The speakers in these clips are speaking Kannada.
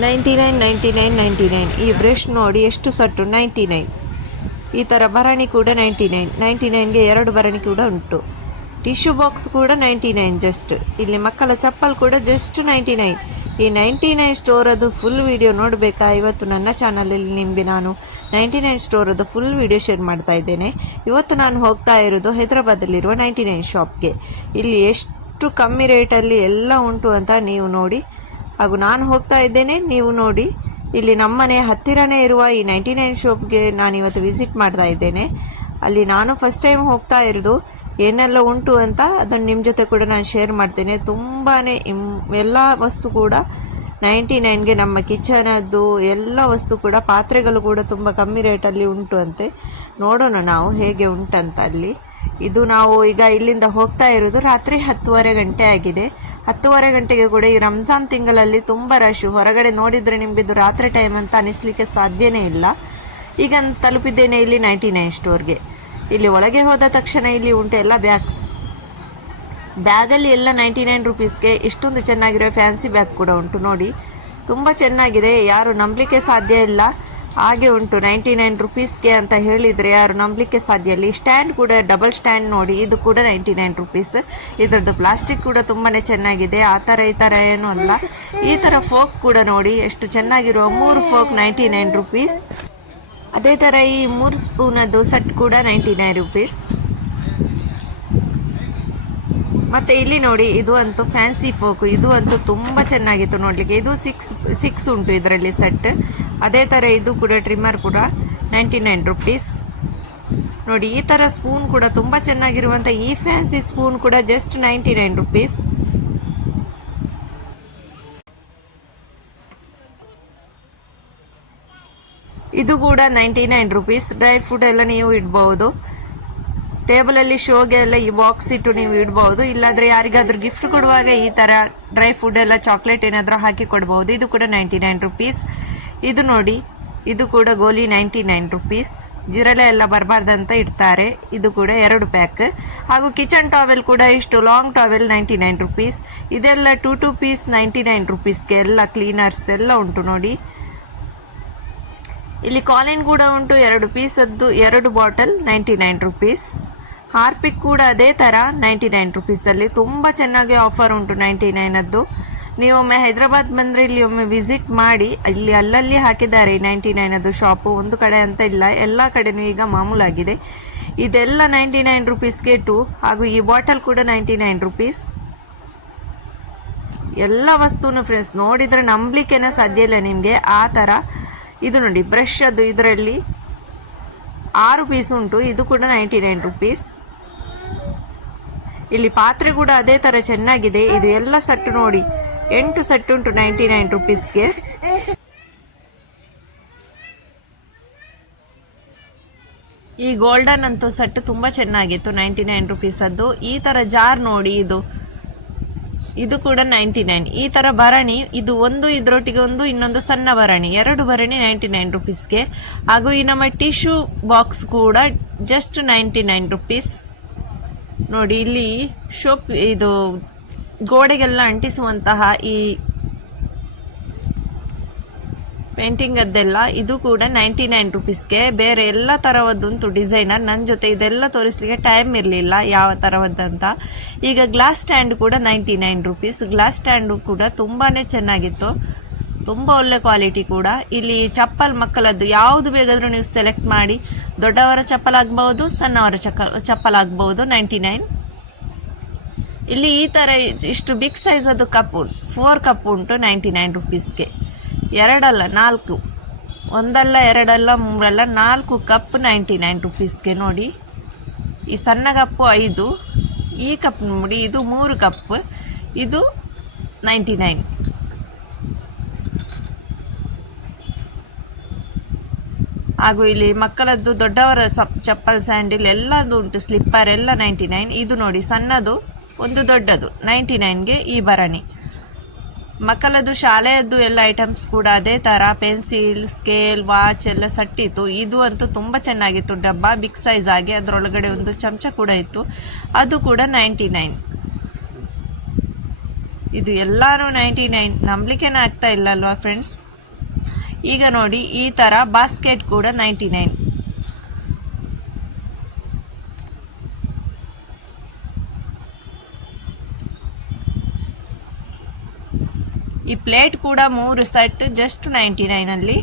99 ಈ ಬ್ರಷ್ ನೋಡಿ ಎಷ್ಟು ಸಟ್ಟು 99. ಈ ಥರ ಭರಣಿ ಕೂಡ 99ಗೆ 2 ಭರಣಿ ಕೂಡ ಉಂಟು. ಟಿಶ್ಯೂ ಬಾಕ್ಸ್ ಕೂಡ 99 ಜಸ್ಟ್. ಇಲ್ಲಿ ಮಕ್ಕಳ ಚಪ್ಪಲ್ ಕೂಡ ಜಸ್ಟ್ 99. ಈ 99 ಸ್ಟೋರದು ಫುಲ್ ವಿಡಿಯೋ ನೋಡಬೇಕಾ? ಇವತ್ತು ನನ್ನ ಚಾನಲಲ್ಲಿ ನಿಮಗೆ ನಾನು 99 ಸ್ಟೋರದು ಫುಲ್ ವಿಡಿಯೋ ಶೇರ್ ಮಾಡ್ತಾ ಇದ್ದೇನೆ. ಇವತ್ತು ನಾನು ಹೋಗ್ತಾ ಇರೋದು ಹೈದರಾಬಾದಲ್ಲಿರುವ 99 ಶಾಪ್ಗೆ. ಇಲ್ಲಿ ಎಷ್ಟು ಕಮ್ಮಿ ರೇಟಲ್ಲಿ ಎಲ್ಲ ಉಂಟು ಅಂತ ನೀವು ನೋಡಿ, ಹಾಗೂ ನಾನು ಹೋಗ್ತಾ ಇದ್ದೇನೆ, ನೀವು ನೋಡಿ. ಇಲ್ಲಿ ನಮ್ಮನೆ ಹತ್ತಿರನೇ ಇರುವ ಈ 99 ಶಾಪ್ಗೆ ನಾನು ಇವತ್ತು ವಿಸಿಟ್ ಮಾಡ್ತಾ ಇದ್ದೇನೆ. ಅಲ್ಲಿ ನಾನು ಫಸ್ಟ್ ಟೈಮ್ ಹೋಗ್ತಾ ಇರೋದು. ಏನೆಲ್ಲ ಉಂಟು ಅಂತ ಅದನ್ನು ನಿಮ್ಮ ಜೊತೆ ಕೂಡ ನಾನು ಶೇರ್ ಮಾಡ್ತೇನೆ. ತುಂಬಾ ಎಲ್ಲ ವಸ್ತು ಕೂಡ 99ಗೆ, ನಮ್ಮ ಕಿಚನದ್ದು ಎಲ್ಲ ವಸ್ತು ಕೂಡ, ಪಾತ್ರೆಗಳು ಕೂಡ ತುಂಬ ಕಮ್ಮಿ ರೇಟಲ್ಲಿ ಉಂಟು ಅಂತೆ. ನೋಡೋಣ ನಾವು ಹೇಗೆ ಉಂಟಂತ ಅಲ್ಲಿ. ಇದು ನಾವು ಈಗ ಇಲ್ಲಿಂದ ಹೋಗ್ತಾ ಇರೋದು ರಾತ್ರಿ 10:30 ಗಂಟೆ ಆಗಿದೆ. 10:30 ಗಂಟೆಗೆ ಕೂಡ ಈ ರಂಜಾನ್ ತಿಂಗಳಲ್ಲಿ ತುಂಬ ರಶ್. ಹೊರಗಡೆ ನೋಡಿದರೆ ನಿಮಗೆ ಇದು ರಾತ್ರಿ ಟೈಮ್ ಅಂತ ಅನಿಸ್ಲಿಕ್ಕೆ ಸಾಧ್ಯನೇ ಇಲ್ಲ. ಈಗ ತಲುಪಿದ್ದೇನೆ ಇಲ್ಲಿ 99 ಸ್ಟೋರ್ಗೆ. ಇಲ್ಲಿ ಒಳಗೆ ಹೋದ ತಕ್ಷಣ ಇಲ್ಲಿ ಉಂಟು ಎಲ್ಲ ಬ್ಯಾಗಲ್ಲಿ ಎಲ್ಲ 99 ರುಪೀಸ್ಗೆ ಇಷ್ಟೊಂದು ಚೆನ್ನಾಗಿರೋ ಫ್ಯಾನ್ಸಿ ಬ್ಯಾಗ್ ಕೂಡ ಉಂಟು ನೋಡಿ. ತುಂಬ ಚೆನ್ನಾಗಿದೆ, ಯಾರು ನಂಬಲಿಕ್ಕೆ ಸಾಧ್ಯ ಇಲ್ಲ. ಹಾಗೆ ಉಂಟು 99 ರುಪೀಸ್ಗೆ ಅಂತ ಹೇಳಿದರೆ ಯಾರು ನಂಬಲಿಕ್ಕೆ ಸಾಧ್ಯ ಇಲ್ಲ. ಈ ಸ್ಟ್ಯಾಂಡ್ ಕೂಡ ಡಬಲ್ ಸ್ಟ್ಯಾಂಡ್ ನೋಡಿ, ಇದು ಕೂಡ 99 ರುಪೀಸ್. ಇದರದ್ದು ಪ್ಲಾಸ್ಟಿಕ್ ಕೂಡ ತುಂಬಾ ಚೆನ್ನಾಗಿದೆ. ಆ ಥರ ಈ ಥರ ಏನೂ ಅಲ್ಲ. ಈ ಥರ ಫೋಕ್ ಕೂಡ ನೋಡಿ ಎಷ್ಟು ಚೆನ್ನಾಗಿರೋ 3 ಫೋಕ್ 99 ರುಪೀಸ್. ಅದೇ ಥರ ಈ 3 ಸ್ಪೂನದ್ದು ಸೆಟ್ ಕೂಡ 99 ರುಪೀಸ್. ಮತ್ತು ಇಲ್ಲಿ ನೋಡಿ, ಇದು ಅಂತೂ ಫ್ಯಾನ್ಸಿ ಫೋಕು. ಇದು ಅಂತೂ ತುಂಬ ಚೆನ್ನಾಗಿತ್ತು ನೋಡಲಿಕ್ಕೆ. ಇದು 6 ಉಂಟು ಇದರಲ್ಲಿ ಸೆಟ್. ಅದೇ ಥರ ಇದು ಕೂಡ ಟ್ರಿಮ್ಮರ್ ಕೂಡ 99 ರುಪೀಸ್ ನೋಡಿ. ಈ ಥರ ಸ್ಪೂನ್ ಕೂಡ ತುಂಬ ಚೆನ್ನಾಗಿರುವಂಥ ಈ ಫ್ಯಾನ್ಸಿ ಸ್ಪೂನ್ ಕೂಡ ಜಸ್ಟ್ 99 ರುಪೀಸ್. ಇದು ಕೂಡ 99 ರುಪೀಸ್. ಡ್ರೈ ಫ್ರೂಟ್ ಎಲ್ಲ ನೀವು ಇಡ್ಬೋದು. ಟೇಬಲಲ್ಲಿ ಶೋಗೆ ಎಲ್ಲ ಈ ಬಾಕ್ಸ್ ಇಟ್ಟು ನೀವು ಇಡ್ಬೋದು. ಇಲ್ಲಾಂದರೆ ಯಾರಿಗಾದ್ರೂ ಗಿಫ್ಟ್ ಕೊಡುವಾಗ ಈ ಥರ ಡ್ರೈ ಫ್ರೂಟ್ ಎಲ್ಲ ಚಾಕ್ಲೇಟ್ ಏನಾದರೂ ಹಾಕಿ ಕೊಡ್ಬೋದು. ಇದು ಕೂಡ 99 ರುಪೀಸ್. ಇದು ನೋಡಿ, ಇದು ಕೂಡ ಗೋಲಿ 99 ರುಪೀಸ್. ಜಿರಳೆ ಎಲ್ಲ ಬರಬಾರ್ದಂತ ಇಡ್ತಾರೆ. ಇದು ಕೂಡ 2 ಪ್ಯಾಕ್. ಹಾಗೂ ಕಿಚನ್ ಟಾವೆಲ್ ಕೂಡ ಇಷ್ಟು ಲಾಂಗ್ ಟಾವೆಲ್ 99 ರುಪೀಸ್. ಇದೆಲ್ಲ 2 ಪೀಸ್ 99 ರುಪೀಸ್ಗೆ ಎಲ್ಲ ಕ್ಲೀನರ್ಸ್ ಎಲ್ಲ ಉಂಟು ನೋಡಿ. ಇಲ್ಲಿ ಕಾಲಿನ್ ಕೂಡ ಉಂಟು 2 ಪೀಸದ್ದು 2 ಬಾಟಲ್ 99 ರುಪೀಸ್. ಹಾರ್ಪಿಕ್ ಕೂಡ ಅದೇ ಥರ 99 ರುಪೀಸಲ್ಲಿ ತುಂಬ ಚೆನ್ನಾಗಿ ಆಫರ್ ಉಂಟು 99 ನೀವು ಒಮ್ಮೆ ಹೈದರಾಬಾದ್ ಬಂದರೆ ಇಲ್ಲಿ ಒಮ್ಮೆ ವಿಸಿಟ್ ಮಾಡಿ. ಇಲ್ಲಿ ಅಲ್ಲಲ್ಲಿ ಹಾಕಿದ್ದಾರೆ 99 ಶಾಪು. ಒಂದು ಕಡೆ ಅಂತ ಇಲ್ಲ, ಎಲ್ಲ ಕಡೆನೂ ಈಗ ಮಾಮೂಲಾಗಿದೆ. ಇದೆಲ್ಲ 99 ರುಪೀಸ್ಗೆ 2. ಹಾಗೂ ಈ ಬಾಟಲ್ ಕೂಡ 99 ರುಪೀಸ್. ಎಲ್ಲ ವಸ್ತುನು ಫ್ರೆಂಡ್ಸ್ ನೋಡಿದರೆ ನಂಬಲಿಕ್ಕೇನೆ ಸಾಧ್ಯ ಇಲ್ಲ ನಿಮಗೆ, ಆ ಥರ. ಇದು ನೋಡಿ ಬ್ರಷ್, ಅದು ಇದರಲ್ಲಿ 6 ಪೀಸ್ ಉಂಟು. ಇದು ಕೂಡ 99 ರುಪೀಸ್. ಇಲ್ಲಿ ಪಾತ್ರೆ ಕೂಡ ಅದೇ ಥರ ಚೆನ್ನಾಗಿದೆ. ಇದು ಎಲ್ಲ ಸೆಟ್ ನೋಡಿ 8 ಸೆಟ್ ಉಂಟು 99 ರುಪೀಸ್ಗೆ. ಈ ಗೋಲ್ಡನ್ ಅಂತೂ ಸೆಟ್ ತುಂಬ ಚೆನ್ನಾಗಿತ್ತು 99 ರುಪೀಸದ್ದು. ಈ ಥರ ಜಾರ್ ನೋಡಿ, ಇದು ಕೂಡ 99. ಈ ಥರ ಭರಣಿ, ಇದು ಒಂದು ಇದರೊಟ್ಟಿಗೆ ಒಂದು ಇನ್ನೊಂದು ಸಣ್ಣ ಭರಣಿ, 2 ಭರಣಿ 99 ರುಪೀಸ್ಗೆ. ಹಾಗೂ ಈ ನಮ್ಮ ಟಿಶ್ಯೂ ಬಾಕ್ಸ್ ಕೂಡ ಜಸ್ಟ್ 99 ರುಪೀಸ್ ನೋಡಿ. ಇಲ್ಲಿ ಶೋಪ್, ಇದು ಗೋಡೆಗೆಲ್ಲ ಅಂಟಿಸುವಂತಹ ಈ ಪೇಂಟಿಂಗ್ ಅದೆಲ್ಲ, ಇದು ಕೂಡ 99 ರುಪೀಸ್ಗೆ. ಬೇರೆ ಎಲ್ಲ ಥರವದ್ದುಂಟು ಡಿಸೈನರ್. ನನ್ನ ಜೊತೆ ಇದೆಲ್ಲ ತೋರಿಸ್ಲಿಕ್ಕೆ ಟೈಮ್ ಇರಲಿಲ್ಲ ಯಾವ ಥರವದ್ದಂತ. ಈಗ ಗ್ಲಾಸ್ ಸ್ಟ್ಯಾಂಡ್ ಕೂಡ 99 ರುಪೀಸ್. ಗ್ಲಾಸ್ ಸ್ಟ್ಯಾಂಡು ಕೂಡ ತುಂಬಾ ಚೆನ್ನಾಗಿತ್ತು, ತುಂಬ ಒಳ್ಳೆ ಕ್ವಾಲಿಟಿ ಕೂಡ. ಇಲ್ಲಿ ಚಪ್ಪಲ್ ಮಕ್ಕಳದ್ದು ಯಾವುದು ಬೇಕಾದರೂ ನೀವು ಸೆಲೆಕ್ಟ್ ಮಾಡಿ. ದೊಡ್ಡವರ ಚಪ್ಪಲ್ ಆಗ್ಬೋದು, ಸಣ್ಣವರ ಚಪ್ಪಲ್ ಆಗ್ಬೋದು 99. ಇಲ್ಲಿ ಈ ಥರ ಇಷ್ಟು ಬಿಗ್ ಸೈಜದ್ದು ಕಪ್ 4 ಕಪ್ ಉಂಟು 99 ರುಪೀಸ್ಗೆ. 2 ಅಲ್ಲ 4, 1 ಅಲ್ಲ 2 ಅಲ್ಲ 3 ಅಲ್ಲ 4 ಕಪ್ 99 ರುಪೀಸ್ಗೆ ನೋಡಿ. ಈ ಸಣ್ಣ ಕಪ್ಪು 5, ಈ ಕಪ್ ನೋಡಿ ಇದು 3 ಕಪ್, ಇದು 99. ಹಾಗೂ ಇಲ್ಲಿ ಮಕ್ಕಳದ್ದು ದೊಡ್ಡವರ ಚಪ್ಪಲ್, ಸ್ಯಾಂಡಲ್ ಎಲ್ಲದು ಉಂಟು, ಸ್ಲಿಪ್ಪರ್ ಎಲ್ಲ 99. ಇದು ನೋಡಿ ಸಣ್ಣದು, ಒಂದು ದೊಡ್ಡದು 99ಗೆ ಈ ಭರಣಿ. ಮಕ್ಕಳದ್ದು ಶಾಲೆಯದ್ದು ಎಲ್ಲ ಐಟಮ್ಸ್ ಕೂಡ ಅದೇ ಥರ, ಪೆನ್ಸಿಲ್, ಸ್ಕೇಲ್, ವಾಚ್ ಎಲ್ಲ ಸಟ್ಟಿತ್ತು. ಇದು ಅಂತೂ ತುಂಬ ಚೆನ್ನಾಗಿತ್ತು ಡಬ್ಬ, ಬಿಗ್ ಸೈಜ್ ಆಗಿ. ಅದರೊಳಗಡೆ ಒಂದು ಚಮಚ ಕೂಡ ಇತ್ತು, ಅದು ಕೂಡ 99. ಇದು ಎಲ್ಲರೂ 99, ನಂಬಲಿಕ್ಕೇನೆ ಆಗ್ತಾ ಇಲ್ಲ ಅಲ್ವಾ ಫ್ರೆಂಡ್ಸ್. ಈಗ ನೋಡಿ ಈ ಥರ ಬಾಸ್ಕೆಟ್ ಕೂಡ 99. ಈ ಪ್ಲೇಟ್ ಕೂಡ 3 ಸೆಟ್ ಜಸ್ಟ್ 99 ಅಲ್ಲಿ.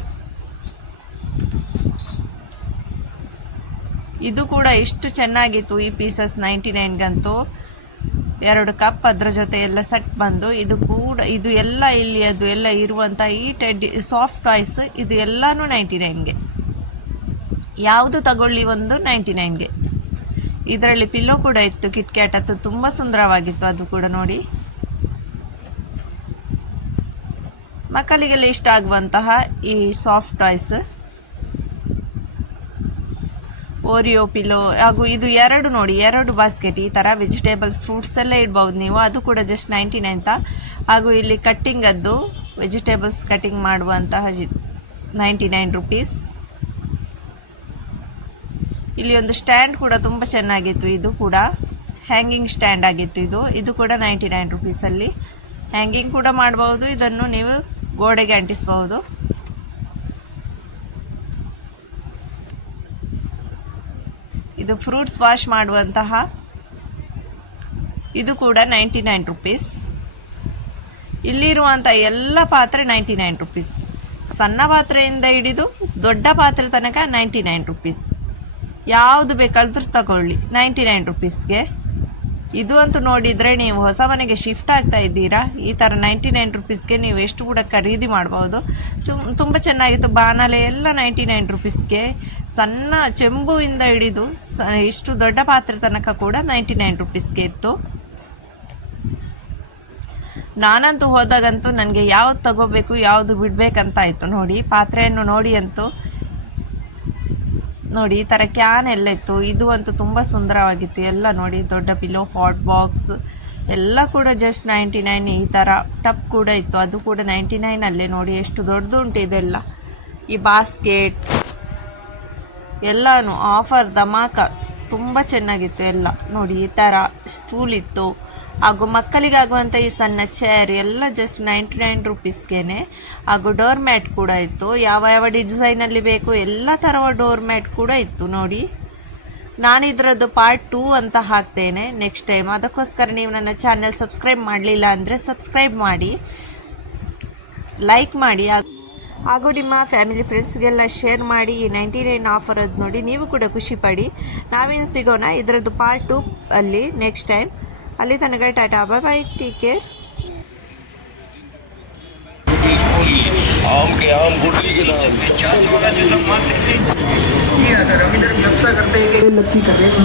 ಇದು ಕೂಡ ಎಷ್ಟು ಚೆನ್ನಾಗಿತ್ತು ಈ ಪೀಸಸ್ 99ಗಂತೂ. 2 ಕಪ್ ಅದರ ಜೊತೆ ಎಲ್ಲ ಸೆಟ್ ಬಂದು, ಇದು ಎಲ್ಲ ಇಲ್ಲಿ ಅದು ಎಲ್ಲ ಇರುವಂಥ ಈ ಟೆಡ್ಡಿ ಸಾಫ್ಟ್ ಟಾಯ್ಸ್ ಇದು ಎಲ್ಲನೂ 99ಗೆ. ಯಾವುದು ತಗೊಳ್ಳಿ ಒಂದು 99ಗೆ. ಇದರಲ್ಲಿ ಪಿಲ್ಲೋ ಕೂಡ ಇತ್ತು ಕಿಟ್ಕ್ಯಾಟ್, ಅದು ತುಂಬ ಸುಂದರವಾಗಿತ್ತು. ಅದು ಕೂಡ ನೋಡಿ, ಮಕ್ಕಳಿಗೆಲ್ಲ ಇಷ್ಟ ಆಗುವಂತಹ ಈ ಸಾಫ್ಟ್ ಟಾಯ್ಸ್. ಓರಿಯೋ ಪಿಲ್ಲೋ ಹಾಗೂ ಇದು 2 ನೋಡಿ, 2 ಬಾಸ್ಕೆಟ್ ಈ ಥರ ವೆಜಿಟೇಬಲ್ಸ್ ಫ್ರೂಟ್ಸ್ ಎಲ್ಲ ಇಡ್ಬೋದು ನೀವು. ಅದು ಕೂಡ ಜಸ್ಟ್ 99 ಹಾಗೂ ಇಲ್ಲಿ ಕಟ್ಟಿಂಗದ್ದು ವೆಜಿಟೇಬಲ್ಸ್ ಕಟಿಂಗ್ ಮಾಡುವಂತಹ 99 ರುಪೀಸ್. ಇಲ್ಲಿ ಒಂದು ಸ್ಟ್ಯಾಂಡ್ ಕೂಡ ತುಂಬ ಚೆನ್ನಾಗಿತ್ತು. ಇದು ಕೂಡ ಹ್ಯಾಂಗಿಂಗ್ ಸ್ಟ್ಯಾಂಡ್ ಆಗಿತ್ತು. ಇದು ಕೂಡ 99 ರುಪೀಸಲ್ಲಿ ಹ್ಯಾಂಗಿಂಗ್ ಕೂಡ ಮಾಡಬಹುದು. ಇದನ್ನು ನೀವು ಗೋಡೆಗೆ ಅಂಟಿಸಬಹುದು. ಇದು ಫ್ರೂಟ್ಸ್ ವಾಶ್ ಮಾಡುವಂತಹ, ಇದು ಕೂಡ 99 ರುಪೀಸ್. ಇಲ್ಲಿರುವಂಥ ಎಲ್ಲ ಪಾತ್ರೆ 99 ರುಪೀಸ್. ಸಣ್ಣ ಪಾತ್ರೆಯಿಂದ ಹಿಡಿದು ದೊಡ್ಡ ಪಾತ್ರೆ ತನಕ 99 ರುಪೀಸ್. ಯಾವುದು ಬೇಕಾದ್ರೂ ತಗೊಳ್ಳಿ 99 ರುಪೀಸ್ಗೆ. ಇದು ಅಂತೂ ನೋಡಿದರೆ ನೀವು ಹೊಸ ಮನೆಗೆ ಶಿಫ್ಟ್ ಆಗ್ತಾ ಇದ್ದೀರಾ, ಈ ಥರ 99 ರುಪೀಸ್ಗೆ ನೀವು ಎಷ್ಟು ಕೂಡ ಖರೀದಿ ಮಾಡ್ಬೋದು. ತುಂಬ ಚೆನ್ನಾಗಿತ್ತು. ಬಾಣಲೆ ಎಲ್ಲ 99 ರುಪೀಸ್ಗೆ. ಸಣ್ಣ ಚೆಂಬುವಿಂದ ಹಿಡಿದು ಇಷ್ಟು ದೊಡ್ಡ ಪಾತ್ರೆ ತನಕ ಕೂಡ 99 ರುಪೀಸ್ಗೆ ಇತ್ತು. ನಾನಂತೂ ಹೋದಾಗಂತೂ ನನಗೆ ಯಾವ್ದು ತಗೋಬೇಕು ಯಾವುದು ಬಿಡಬೇಕಂತ ಆಯಿತು. ನೋಡಿ ಪಾತ್ರೆಯನ್ನು ನೋಡಿ ಈ ಥರ ಕ್ಯಾನ್ ಎಲ್ಲ ಇತ್ತು. ಇದು ಅಂತೂ ತುಂಬ ಸುಂದರವಾಗಿತ್ತು. ಎಲ್ಲ ನೋಡಿ, ದೊಡ್ಡ ಪಿಲ್ಲೋ, ಹಾಟ್ ಬಾಕ್ಸ್ ಎಲ್ಲ ಕೂಡ ಜಸ್ಟ್ 99. ಈ ಥರ ಟಪ್ ಕೂಡ ಇತ್ತು, ಅದು ಕೂಡ 99 ಅಲ್ಲೇ. ನೋಡಿ ಎಷ್ಟು ದೊಡ್ಡದುಂಟು ಇದೆಲ್ಲ. ಈ ಬಾಸ್ಕೆಟ್ ಎಲ್ಲನೂ ಆಫರ್ ಧಮಾಕ, ತುಂಬ ಚೆನ್ನಾಗಿತ್ತು ಎಲ್ಲ. ನೋಡಿ ಈ ಥರ ಸ್ಟೂಲ್ ಇತ್ತು ಹಾಗೂ ಮಕ್ಕಳಿಗಾಗುವಂಥ ಈ ಸಣ್ಣ ಚೇರ್ ಎಲ್ಲ ಜಸ್ಟ್ 99 ರುಪೀಸ್ಗೆ. ಹಾಗೂ ಡೋರ್ ಮ್ಯಾಟ್ ಕೂಡ ಇತ್ತು. ಯಾವ ಡಿಸೈನಲ್ಲಿ ಬೇಕು ಎಲ್ಲ ಥರದ ಡೋರ್ ಮ್ಯಾಟ್ ಕೂಡ ಇತ್ತು. ನೋಡಿ, ನಾನು ಇದರದ್ದು ಪಾರ್ಟ್ 2 ಅಂತ ಹಾಕ್ತೇನೆ ನೆಕ್ಸ್ಟ್ ಟೈಮ್. ಅದಕ್ಕೋಸ್ಕರ ನೀವು ನನ್ನ ಚಾನೆಲ್ ಸಬ್ಸ್ಕ್ರೈಬ್ ಮಾಡಲಿಲ್ಲ ಅಂದರೆ ಸಬ್ಸ್ಕ್ರೈಬ್ ಮಾಡಿ, ಲೈಕ್ ಮಾಡಿ ಹಾಗೂ ನಿಮ್ಮ ಫ್ಯಾಮಿಲಿ ಫ್ರೆಂಡ್ಸ್ಗೆಲ್ಲ ಶೇರ್ ಮಾಡಿ. ಈ 99 ಆಫರ್ ಅದು ನೋಡಿ ನೀವು ಕೂಡ ಖುಷಿ ಪಡಿ. ನಾವೇನು ಸಿಗೋಣ ಇದರದ್ದು ಪಾರ್ಟ್ 2 ಅಲ್ಲಿ ನೆಕ್ಸ್ಟ್ ಟೈಮ್. ಅಲ್ಲಿ ತನಕ ಟಾಟಾ, ಬಾಯ್ ಬಾಯ್, ಟೇಕ್ ಕೇರ್. आम के आम गुठली के नाम जी सर, हम इधर व्यवसाय करते हैं, लक्की कर रहे हैं।